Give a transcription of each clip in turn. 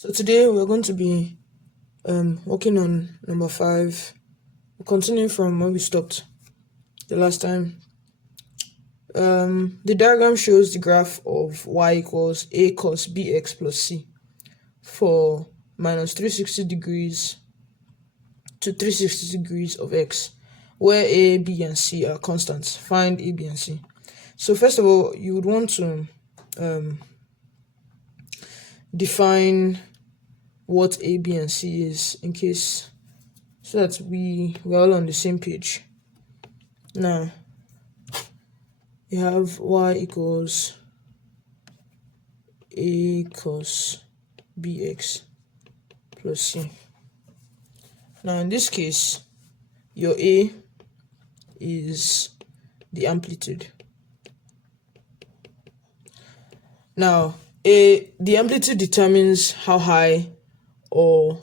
So today we're going to be working on number 5. We'll continue from where we stopped the last time. The diagram shows the graph of y equals a cos bx plus c for minus 360 degrees to 360 degrees of x, where a, b, and c are constants. Find a, b, and c. So first of all, you would want to define what a, b, and c is, in case, so that we're all on the same page. Now you have y equals a cos bx plus c. Now in this case, your a is the amplitude. Now the amplitude determines how high or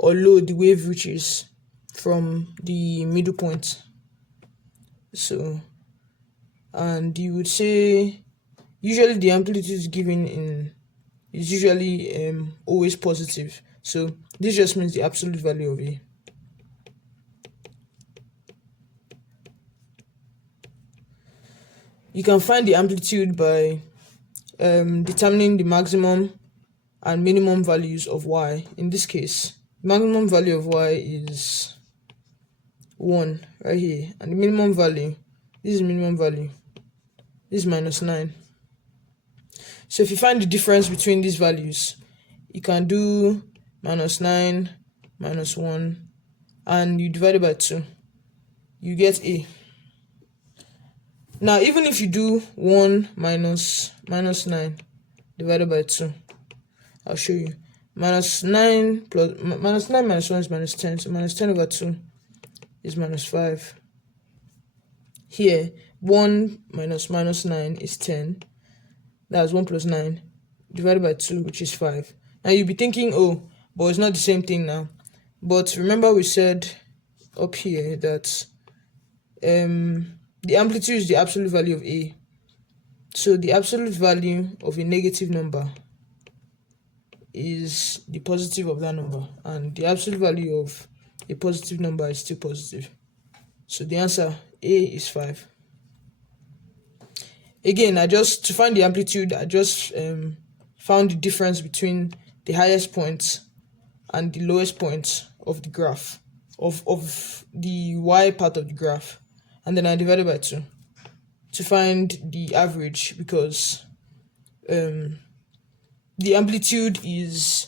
low the wave reaches from the middle point. So, and you would say usually the amplitude is given is usually always positive. So this just means the absolute value of a. You can find the amplitude by determining the maximum and minimum values of y. In this case, maximum value of y is 1 right here, and the minimum value, this is minimum value, this is minus 9. So if you find the difference between these values, you can do minus 9 minus 1 and you divide it by 2, you get a. Now even if you do 1 minus 9 divided by 2, I'll show you. Minus 9 minus 1 is minus 10, so minus 10 over 2 is minus 5. Here 1 minus 9 is 10. That's 1 plus 9 divided by 2, which is 5. Now you'll be thinking, oh, but it's not the same thing now. But remember we said up here that the amplitude is the absolute value of a. So the absolute value of a negative number is the positive of that number, and the absolute value of a positive number is still positive. So the answer a is 5. Again, to find the amplitude, I just found the difference between the highest point and the lowest point of the graph, of the y part of the graph, and then I divided by 2 to find the average, because the amplitude is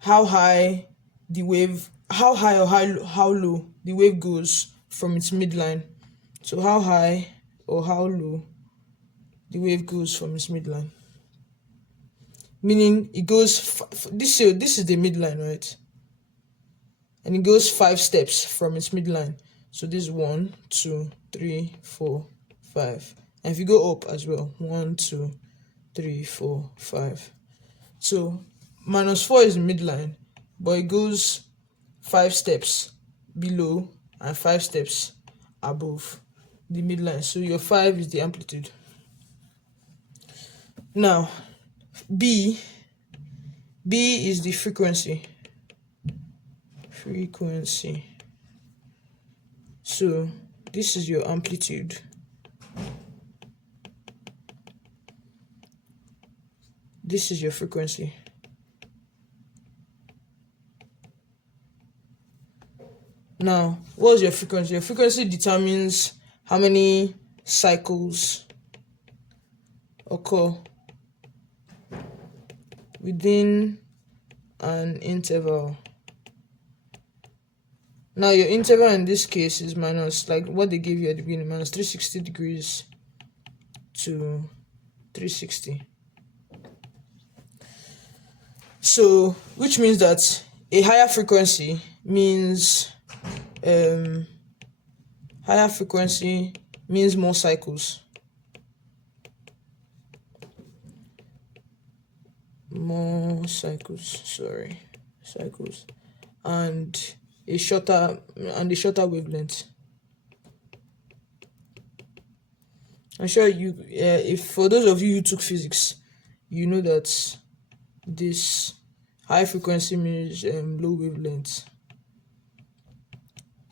how high or how low the wave goes from its midline. So how high or how low the wave goes from its midline, meaning it goes this is the midline, right? And it goes 5 steps from its midline. So this is 1 2 3 4 5, and if you go up as well, 1 2 3 4 5. So minus 4 is the midline, but it goes 5 steps below and 5 steps above the midline. So your 5 is the amplitude. Now b is the frequency. So this is your amplitude. This is your frequency. Now, what is your frequency? Your frequency determines how many cycles occur within an interval. Now your interval in this case is minus, like what they gave you at the beginning, minus 360 degrees to 360. So which means that a higher frequency means more cycles. Cycles, and a shorter wavelength. I'm sure you, if for those of you who took physics, you know that this high frequency means low wavelength,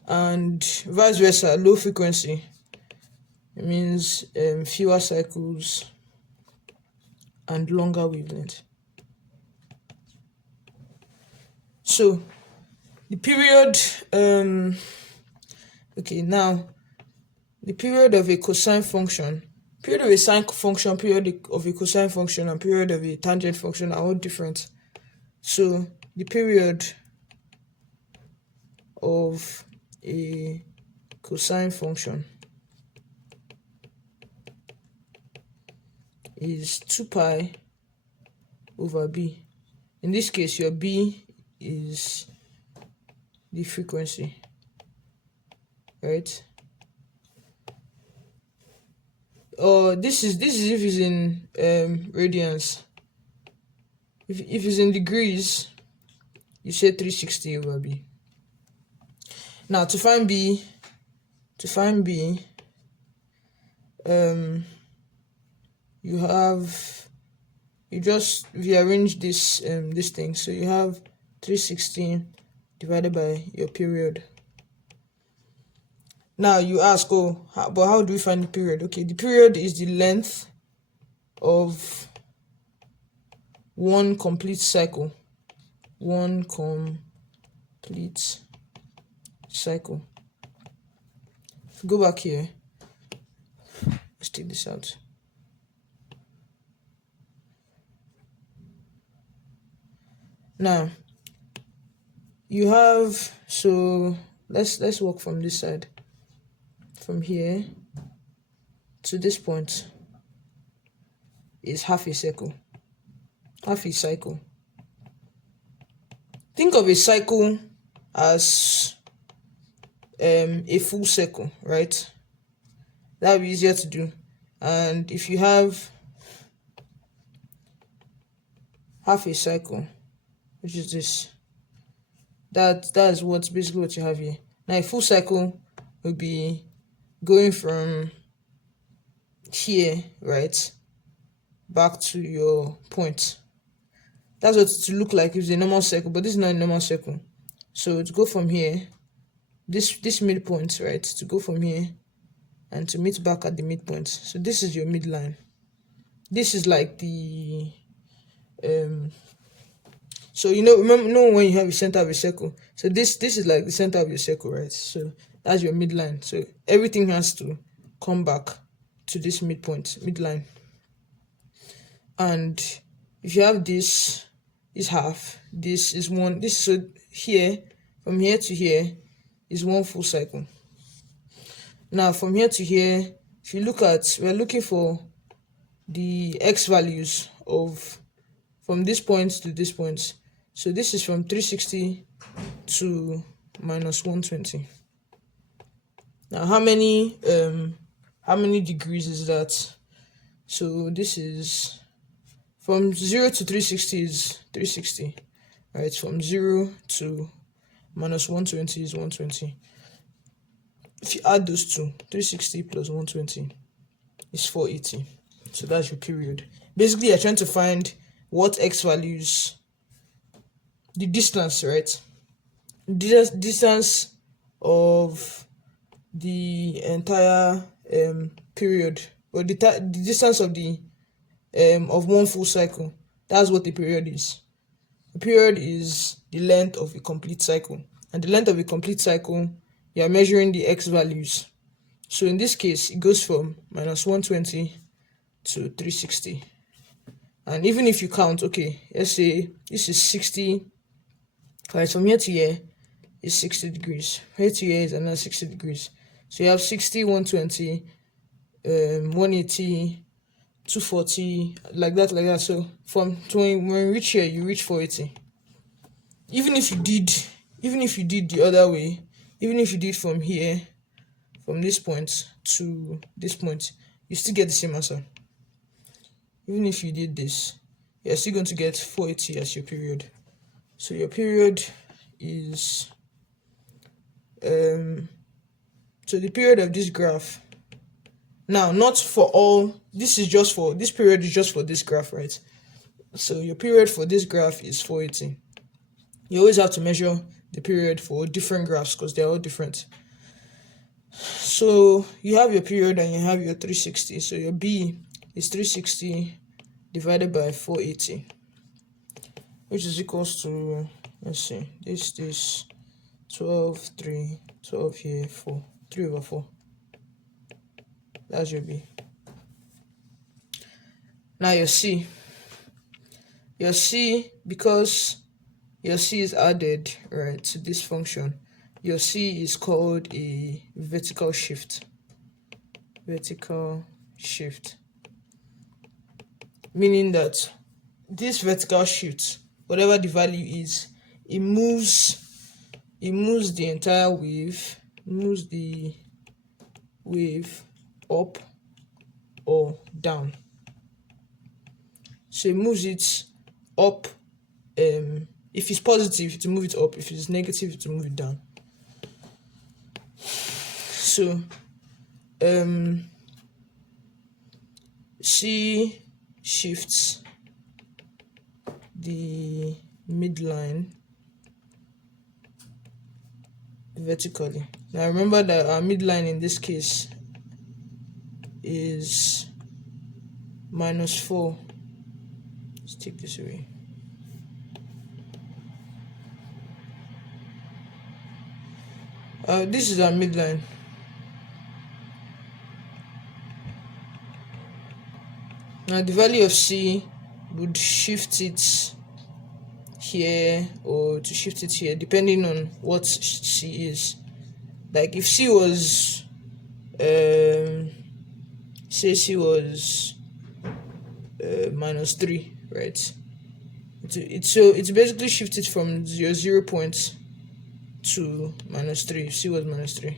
and vice versa. Low frequency, it means fewer cycles and longer wavelength. So the period, okay, now the period of a cosine function, period of a sine function, period of a cosine function, and period of a tangent function are all different. So the period of a cosine function is 2 pi over b. In this case, your b is the frequency, right? This is if it's in radians. If it's in degrees, you say 360 over b. Now to find b, you just rearrange this thing. So you have 360 divided by your period. Now you ask, but how do we find the period? Okay, the period is the length of one complete cycle. One complete cycle. If we go back here, let's take this out. Now you have, so let's work from this side. From here to this point is half a cycle. Think of a cycle as a full circle, right? That would be easier to do. And if you have half a cycle, which is this, that's what's basically what you have here. Now a full cycle will be going from here, right, back to your point. That's what it look like if it's a normal circle, but this is not a normal circle. So to go from here, this midpoint, right, to go from here and to meet back at the midpoint. So this is your midline. This is like the so remember when you have a center of a circle. So this is like the center of your circle, right? So that's your midline. So everything has to come back to this midline. And if you have this is half, this is one, this, so here, from here to here is one full cycle. Now from here to here, if you look at, we're looking for the x values of from this point to this point. So this is from 360 to minus 120. Now how many degrees is that? So this is from 0 to 360 is 360, right? From 0 to minus 120 is 120. If you add those two, 360 plus 120 is 480. So that's your period. Basically, you're trying to find what x values, the distance, right? Distance of the entire period, or the distance of the of one full cycle. That's what the period is. The period is the length of a complete cycle, and the length of a complete cycle, you are measuring the x values. So in this case, it goes from minus 120 to 360. And even if you count, okay, let's say this is 60, right? From here to here is 60 degrees. Here to here is another 60 degrees. So you have 60, 120, 180, 240, like that. So when you reach here, you reach 480. Even if you did the other way, even if you did from here, from this point to this point, you still get the same answer. Even if you did this, you're still going to get 480 as your period. So your period is so the period of this graph, now not for all, this period is just for this graph, right? So your period for this graph is 480. You always have to measure the period for different graphs because they're all different. So you have your period and you have your 360. So your B is 360 divided by 480, which is equals to, let's see, this 12, 3, 12 here, 4, 3 over 4. That's your B. Now your C. Your C, because your C is added, right, to this function, your C is called a vertical shift. Vertical shift. Meaning that this vertical shift, whatever the value is, it moves the entire wave, moves the wave up or down. So it moves it up. If it's positive, to move it up. If it's negative, to move it down. So C shifts the midline vertically. Now remember that our midline in this case is -4. Let's take this away. This is our midline. Now the value of C would shift it here or to shift it here depending on what C is. Like if C was say C was -3, right? It's basically shifted from your 0 point to -3 if C was -3.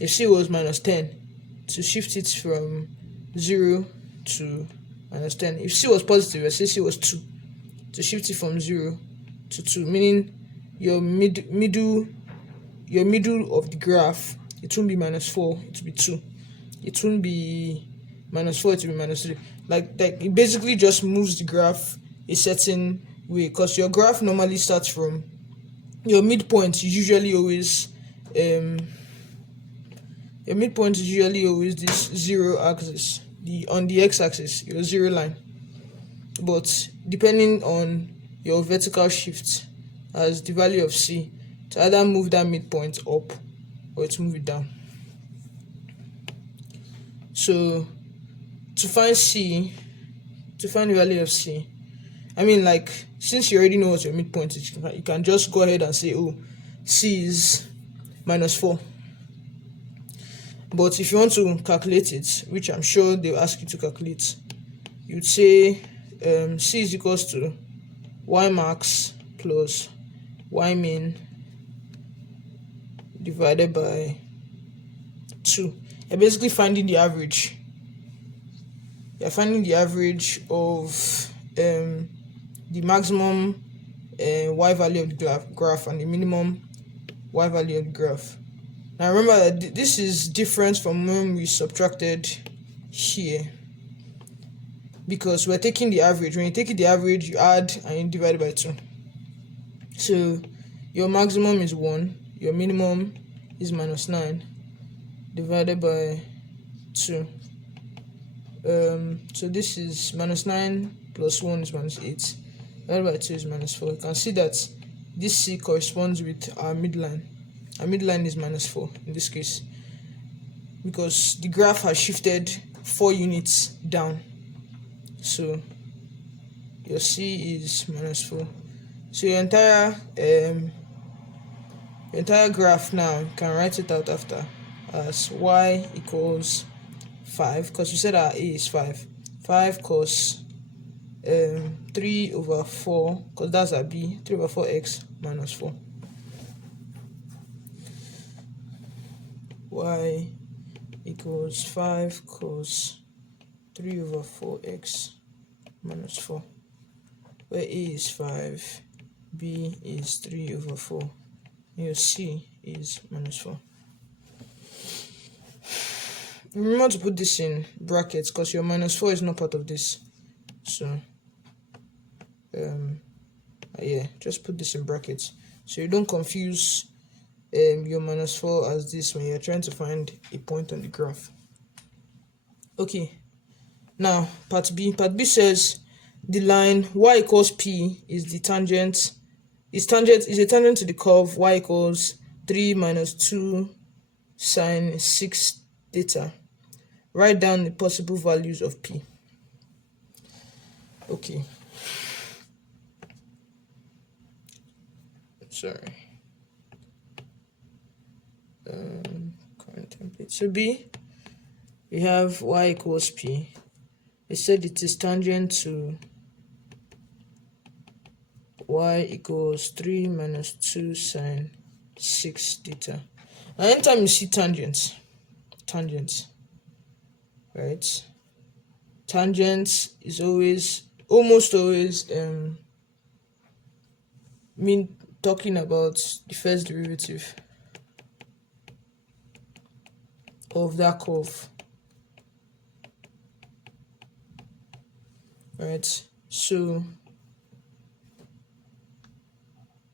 If C was -10, to shift it from 0 to -10. If C was positive, let's say C was 2, to shift it from 0 to 2, meaning your middle of the graph, it won't be -4, it will be 2. It won't be -4, it will be -3. Like it basically just moves the graph a certain way, because your graph normally starts from your midpoint is usually always this 0 axis, on the x-axis, your 0 line. But depending on your vertical shift as the value of C, to either move that midpoint up or to move it down. So to find the value of C, I mean, like, since you already know what your midpoint is, you can just go ahead and say, oh, C is -4. But if you want to calculate it, which I'm sure they'll ask you to calculate, you'd say C is equals to y max plus y min divided by 2. You're basically finding the average. You're finding the average of the maximum y value of the graph and the minimum y value of the graph. Now remember that this is different from when we subtracted here, because we're taking the average. When you take the average, you add and you divide by 2. So your maximum is 1, your minimum is -9 divided by 2. So this is -9 plus 1 is -8 divided by 2 is -4. You can see that this C corresponds with our midline. Our midline is -4 in this case, because the graph has shifted 4 units down. So your C is -4. So your entire graph now, you can write it out after as y equals 5, because we said our A is 5. 5 cos 3 over 4, because that's our B, 3 over 4x minus 4. Y equals 5 cos 3 over 4x minus 4, where A is 5, B is 3 over 4, and your C is -4. Remember to put this in brackets because your -4 is not part of this. So Yeah, just put this in brackets so you don't confuse your -4 as this when you're trying to find a point on the graph. Okay, now part B. Part B says the line y equals p is the tangent is a tangent to the curve y equals 3 minus 2 sine 6 theta. Write down the possible values of p. Okay, sorry. Current template. So B, we have y equals p. It said it is tangent to y equals 3 minus 2 sine 6 theta. Now anytime you see tangents, right? Tangents is almost always mean talking about the first derivative of that curve, right? So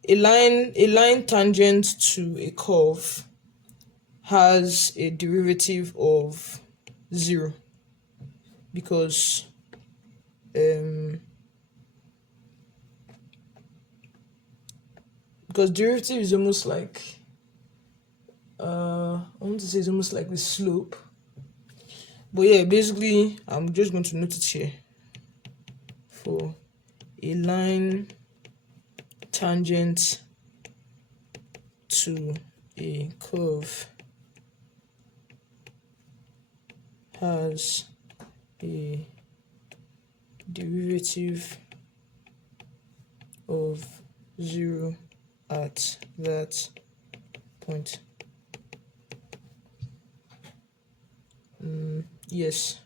a line tangent to a curve has a derivative of 0 because derivative is almost like I want to say it's almost like the slope, but yeah, basically I'm just going to note it here. For a line tangent to a curve has a derivative of 0 at that point. Yes.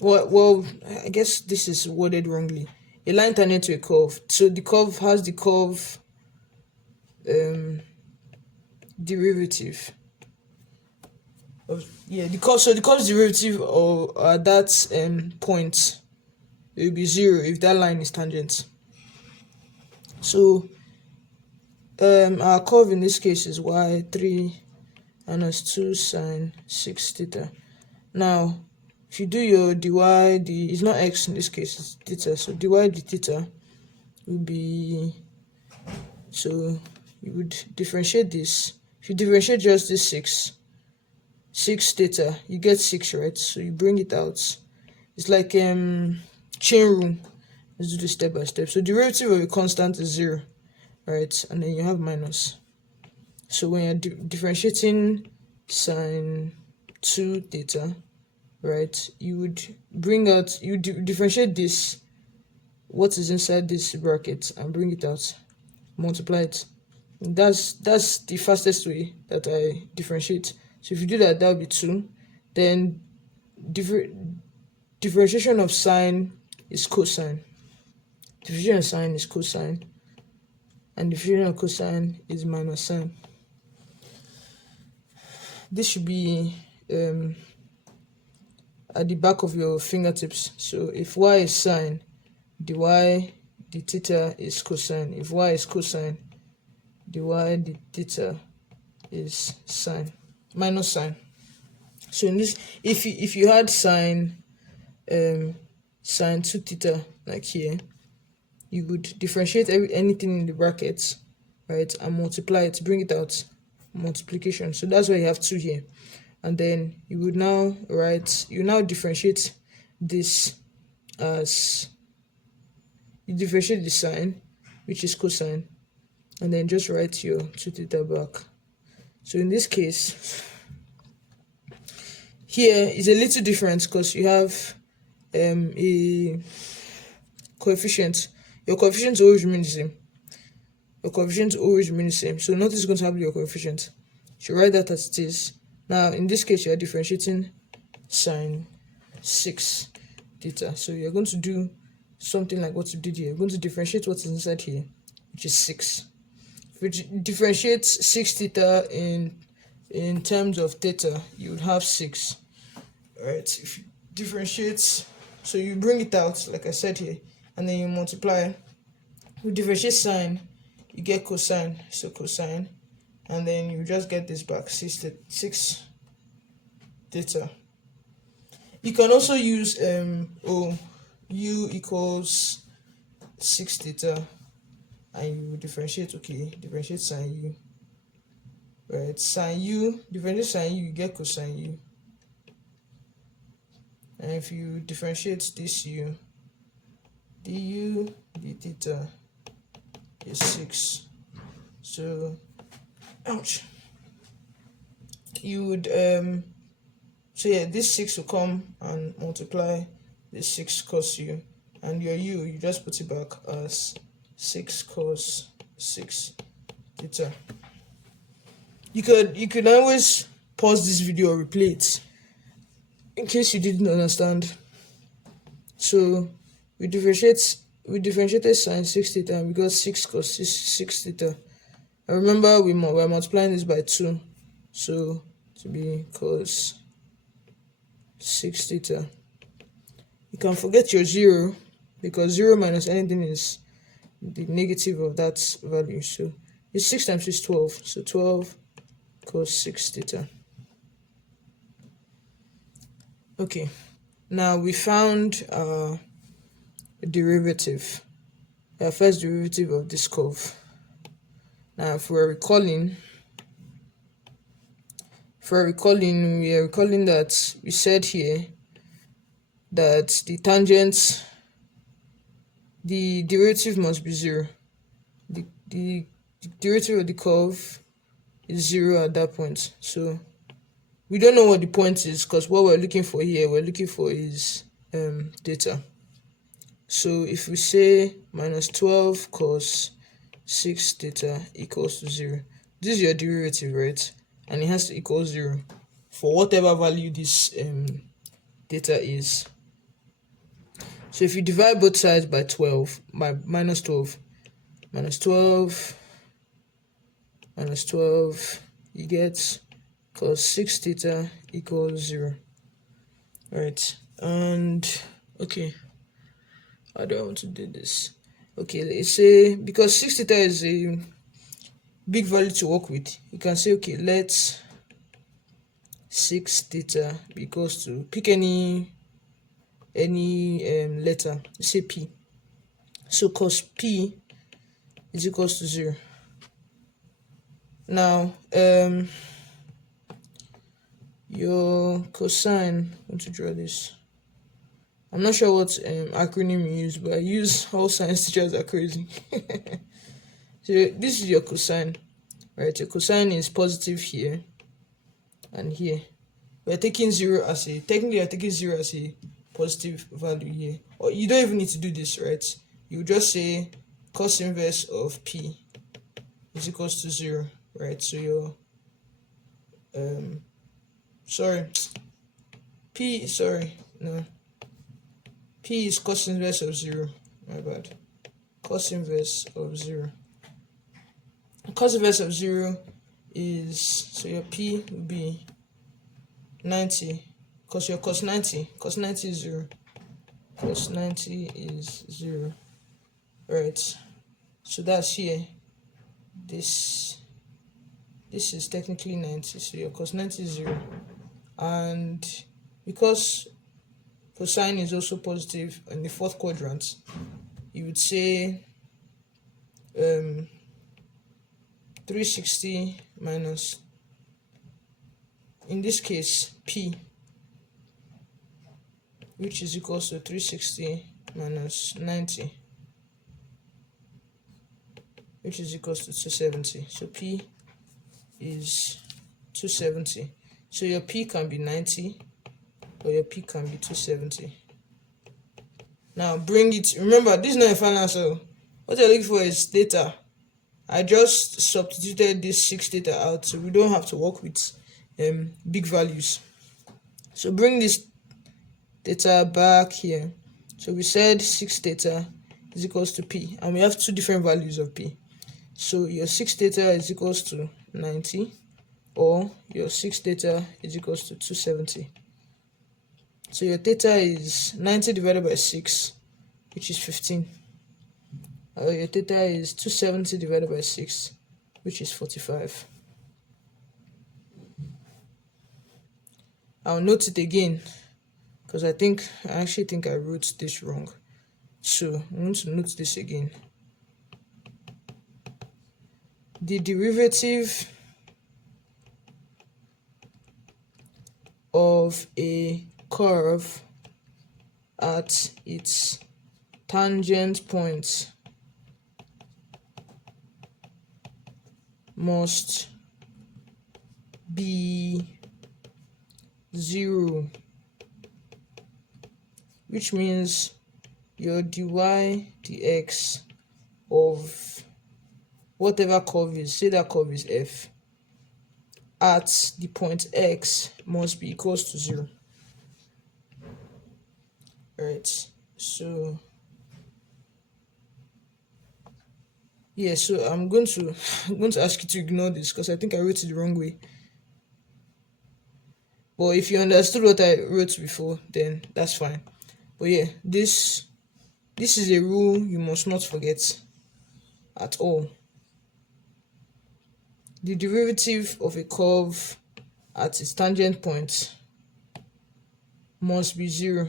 Well, I guess this is worded wrongly. A line tangent to a curve. So the curve has the curve derivative of the curve's derivative of at that point, it will be 0 if that line is tangent. So our curve in this case is y 3 minus 2 sine 6 theta. Now if you do your dy, it's not x in this case, it's theta, so dy d theta will be, so you would differentiate this. If you differentiate just this 6 theta, you get 6, right? So you bring it out. It's like chain rule. Let's do this step by step. So derivative of a constant is 0, right? And then you have minus. So when you're differentiating sine 2 theta, right, you would bring out, you differentiate this, what is inside this bracket, and bring it out, multiply it. That's the fastest way that I differentiate. So if you do that, that would be 2. Then differentiation of sine is cosine. Differentiation of sine is cosine, and differentiation of cosine is minus sine. This should be at the back of your fingertips. So if y is sine, dy d theta is cosine. If y is cosine, dy d theta is sine, minus sine. So in this, if you had sine 2 theta like here, you would differentiate anything in the brackets, right, and multiply it, bring it out, multiplication. So that's why you have 2 here. And then you would now differentiate this as, you differentiate the sine, which is cosine, and then just write your 2 theta back. So in this case, here is a little different because you have a coefficient. Your coefficients always remain the same. So nothing is going to happen to your coefficient. So write that as it is. Now in this case, you are differentiating sine 6 theta. So you're going to do something like what you did here. You're going to differentiate what's inside here, which is 6. If you differentiate 6 theta in terms of theta, you would have 6. Alright, if you differentiate, so you bring it out like I said here, and then you multiply We differentiate sine, you get cosine, so cosine, and then you just get this back, 6 theta. You can also use u equals 6 theta, and you differentiate, differentiate sine u, right? Sine u, differentiate sine u, you get cosine u, and if you differentiate this u, du d theta is 6. So ouch, you would so yeah, this 6 will come and multiply this 6 cos u, and your u, you just put it back as 6 cos 6 theta. You could always pause this video or replay it in case you didn't understand. So we differentiated sine 6 theta, and we got 6 cos 6 theta. And remember, we're multiplying this by 2, so to be cos 6 theta. You can forget your 0, because 0 minus anything is the negative of that value. So it's 6 times 6 is 12, so 12 cos 6 theta. Okay, now we found our derivative, our first derivative of this curve. Now if we're recalling, we are recalling that we said here that the tangent, the derivative must be 0. The derivative of the curve is 0 at that point. So we don't know what the point is, because what we're looking for here, is theta. So if we say minus 12 cos 6 theta equals to 0, this is your derivative, right? And it has to equal 0 for whatever value this theta is. So if you divide both sides by 12, by minus 12, you get cos 6 theta equals 0. Right, and okay, how do I want to do this? Okay, let's say, because 6 theta is a big value to work with, you can say, okay, let 6 theta be equals to, pick any letter, say p. So cos p is equals to 0. Now your cosine, I want to draw this. I'm not sure what acronym you use, but I use all science teachers are crazy. So this is your cosine, right? Your cosine is positive here and here. We're taking 0 as a, technically you're taking 0 as a positive value here. Or you don't even need to do this, right? You just say cos inverse of p is equals to 0, right? So your p is cos inverse of 0. My bad. Cos inverse of 0. Cos inverse of 0 is, so your p will be 90, because your cos 90 is 0. Cos 90 is 0. Right. So that's here. This is technically 90, so your cos 90 is 0. And because cosine is also positive in the fourth quadrant, you would say 360 minus, in this case, p, which is equals to 360 minus 90, which is equals to 270. So p is 270. So your p can be 90 or your p can be 270. Now bring it, remember this is not a final answer. What you're looking for is theta. I just substituted this 6 theta out, so we don't have to work with big values. So bring this theta back here. So we said 6 theta is equals to p, and we have two different values of p. So your 6 theta is equals to 90, or your 6 theta is equals to 270. So your theta is 90 divided by 6, which is 15. Your theta is 270 divided by 6, which is 45. I'll note it again because I actually think I wrote this wrong. So I'm going to note this again. The derivative of a curve at its tangent point must be 0, which means your dy dx of whatever curve is, say that curve is f, at the point x must be equals to 0. Right, so yeah, so I'm going to ask you to ignore this because I think I wrote it the wrong way. But if you understood what I wrote before, then that's fine. But yeah, this is a rule you must not forget at all. The derivative of a curve at its tangent point must be 0.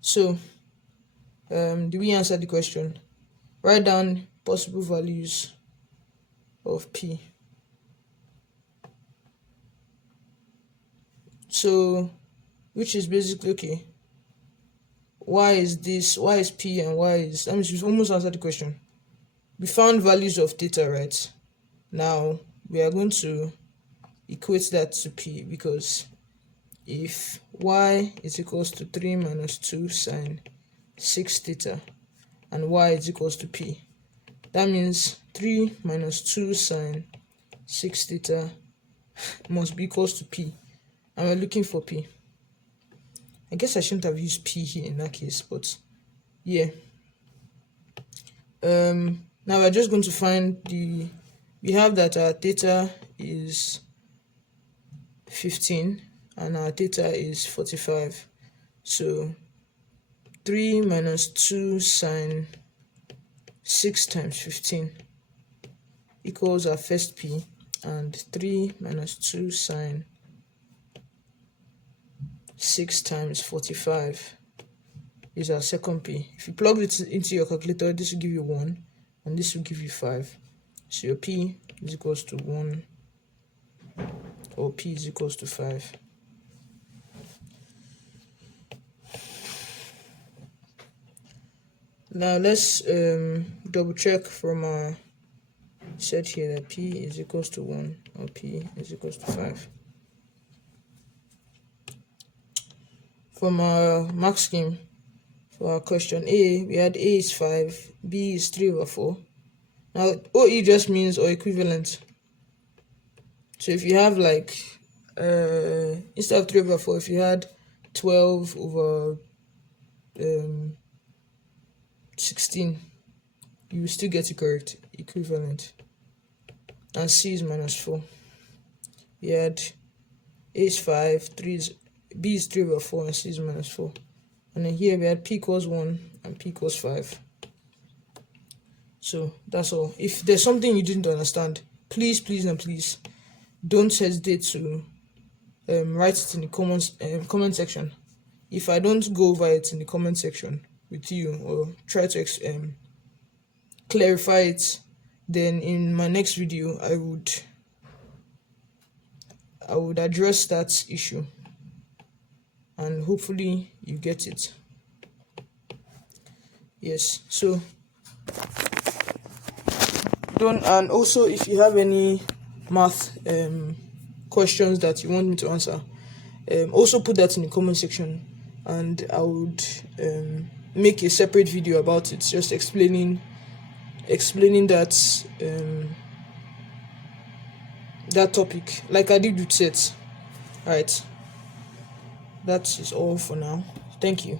So, do we answer the question? Write down possible values of p. So, which is basically, okay, why is p and why is, that means we've almost answered the question. We found values of theta, right? Now, we are going to equate that to p, because if y is equals to 3 minus 2 sine 6 theta and y is equals to p, that means 3 minus 2 sine 6 theta must be equals to p, and we're looking for p. I guess I shouldn't have used p here in that case, but yeah. Now we're just going to find we have that our theta is 15 and our theta is 45. So 3 minus 2 sine 6 times 15 equals our first p, and 3 minus 2 sine 6 times 45 is our second p. If you plug it into your calculator, this will give you 1 and this will give you 5. So your p is equals to 1, or p is equals to 5. Now let's double check from our set here that p is equals to 1 or p is equals to 5. From our mark scheme for our question A, we had A is 5, B is 3/4. Now OE just means or equivalent. So if you have like instead of 3/4, if you had 12 over 16, you will still get it correct, equivalent. And C is -4. We had A is 5, B is 3/4, and C is -4. And then here we had P equals 1 and P equals 5. So that's all. If there's something you didn't understand, please don't hesitate to write it in the comment section. If I don't go over it in the comment section with you or try to clarify it, then in my next video I would address that issue, and hopefully you get it. Yes, so and also if you have any math questions that you want me to answer, also put that in the comment section, and I would make a separate video about it, just explaining that that topic like I did with sets. Alright, that is all for now. Thank you.